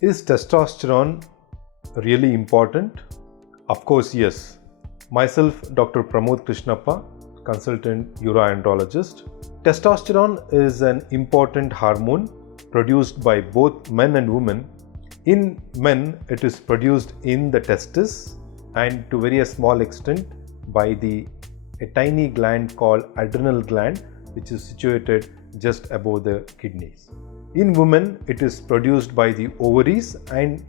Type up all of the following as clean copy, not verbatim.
Is testosterone really important? Of course, yes. Myself, Dr. Pramod Krishnappa, consultant Andrologist. Testosterone is an important hormone produced by both men and women. In men, it is produced in the testis and to very small extent by a tiny gland called adrenal gland, which is situated just above the kidneys. In women, it is produced by the ovaries and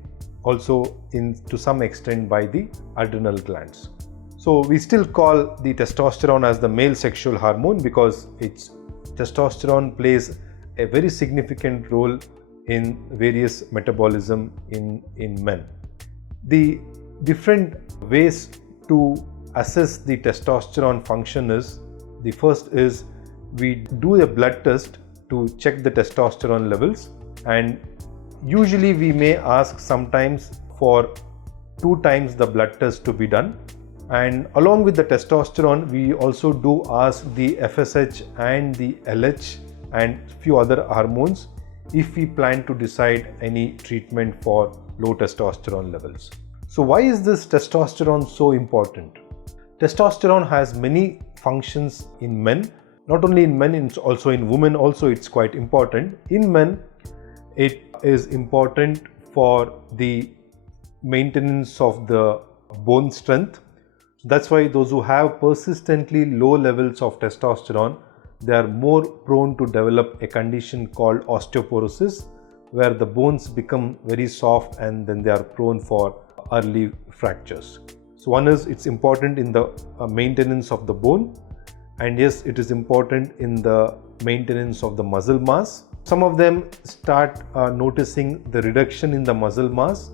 also to some extent by the adrenal glands. So we still call the testosterone as the male sexual hormone because testosterone plays a very significant role in various metabolism in men. The different ways to assess the testosterone function is, the first is we do a blood test to check the testosterone levels, and usually we may ask sometimes for 2 times the blood test to be done, and along with the testosterone we also do ask the FSH and the LH and few other hormones if we plan to decide any treatment for low testosterone levels. So why is this testosterone so important? Testosterone has many functions in men. Not only in men, it's also in women also it's quite important. In men, it is important for the maintenance of the bone strength. That's why those who have persistently low levels of testosterone, they are more prone to develop a condition called osteoporosis, where the bones become very soft and then they are prone for early fractures. So one is, it's important in the maintenance of the bone, and yes, it is important in the maintenance of the muscle mass. Some of them start noticing the reduction in the muscle mass.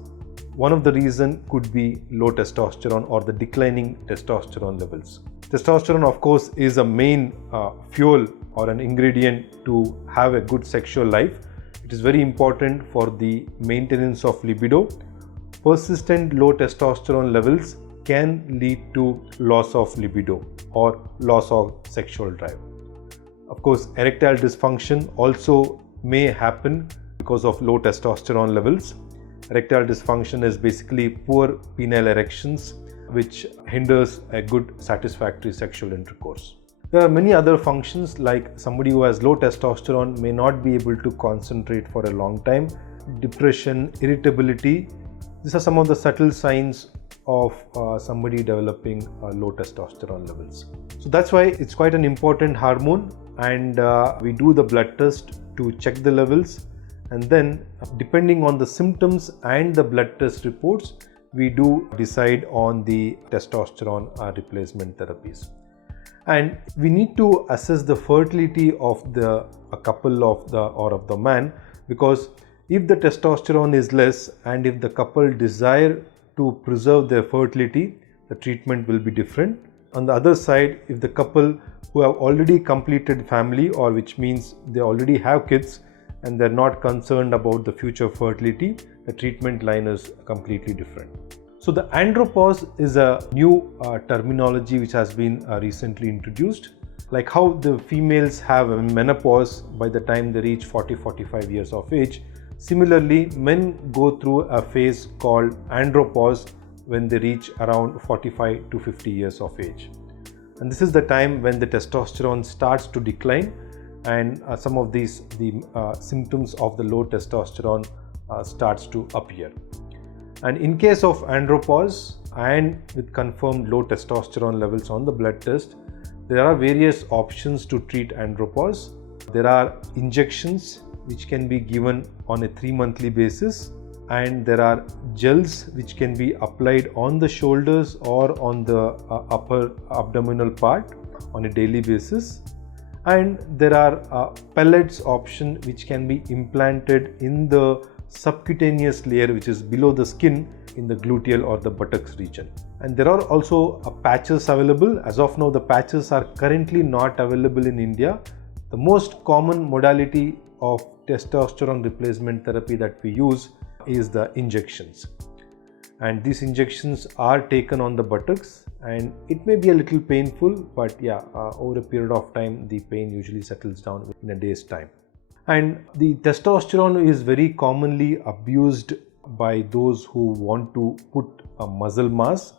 One of the reasons could be low testosterone or the declining testosterone levels. Testosterone, of course, is a main fuel or an ingredient to have a good sexual life. It is very important for the maintenance of libido. Persistent low testosterone levels can lead to loss of libido or loss of sexual drive. Of course, erectile dysfunction also may happen because of low testosterone levels. Erectile dysfunction is basically poor penile erections, which hinders a good satisfactory sexual intercourse. There are many other functions, like somebody who has low testosterone may not be able to concentrate for a long time. Depression, irritability, these are some of the subtle signs of somebody developing low testosterone levels. So that's why it's quite an important hormone, and we do the blood test to check the levels, and then depending on the symptoms and the blood test reports, we do decide on the testosterone replacement therapies. And we need to assess the fertility of a couple of the man, because if the testosterone is less and if the couple desire to preserve their fertility, the treatment will be different. On the other side, if the couple who have already completed family, or which means they already have kids and they're not concerned about the future fertility, the treatment line is completely different. So the Andropause is a new terminology which has been recently introduced. Like how the females have a menopause by the time they reach 40-45 years of age, similarly men go through a phase called Andropause when they reach around 45 to 50 years of age. And this is the time when the testosterone starts to decline, and some of the symptoms of the low testosterone starts to appear. And in case of Andropause and with confirmed low testosterone levels on the blood test, there are various options to treat Andropause. There are injections which can be given on a 3-monthly basis, and there are gels which can be applied on the shoulders or on the upper abdominal part on a daily basis, and there are pellets option which can be implanted in the subcutaneous layer which is below the skin in the gluteal or the buttocks region. And there are also patches available. As of now, the patches are currently not available in India. The most common modality of testosterone replacement therapy that we use is the injections, and these injections are taken on the buttocks, and it may be a little painful, but over a period of time the pain usually settles down in a day's time. And the testosterone is very commonly abused by those who want to put a muscle mass,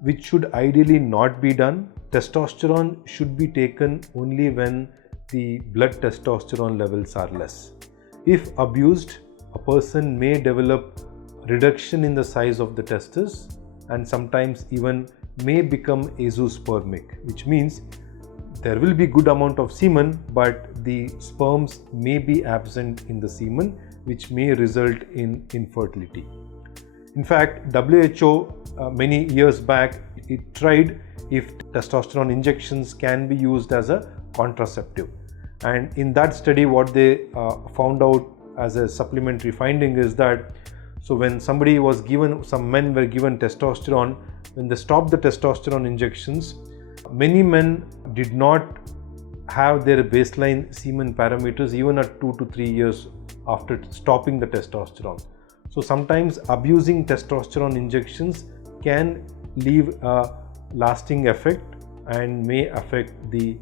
which should ideally not be done. Testosterone should be taken only when the blood testosterone levels are less. If abused, a person may develop reduction in the size of the testes and sometimes even may become azoospermic, which means there will be good amount of semen, but the sperms may be absent in the semen, which may result in infertility. In fact, WHO many years back, it tried if testosterone injections can be used as a contraceptive. And in that study, what they found out as a supplementary finding is that, so when somebody was given, some men were given testosterone, when they stopped the testosterone injections, many men did not have their baseline semen parameters even at 2 to 3 years after stopping the testosterone. So sometimes abusing testosterone injections can leave a lasting effect and may affect the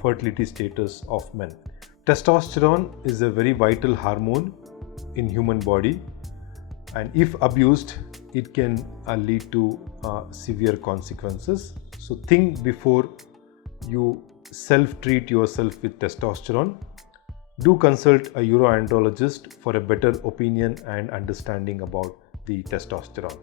fertility status of men. Testosterone is a very vital hormone in human body, and if abused, it can lead to severe consequences. So think before you self-treat yourself with testosterone. Do consult a uroandrologist for a better opinion and understanding about the testosterone.